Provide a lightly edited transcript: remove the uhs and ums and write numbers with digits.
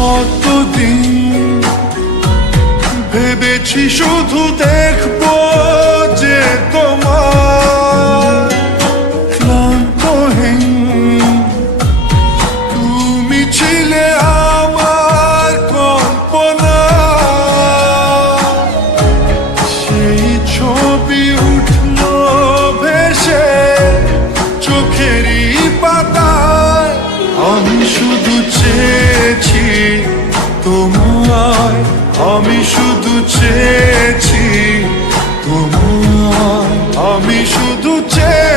কতদিন ভেবেছি শুধু দেখবো যে তোমার ক্লান্তহীন তুমি ছিলে আমার কল্পনা। সেই ছবি উঠলো ভেসে চোখেরই পাতায়। আমি শুধু চেয়েছি তোমায়, আমি শুধু চেয়েছি তোমায়, আমি শুধু চেয়েছি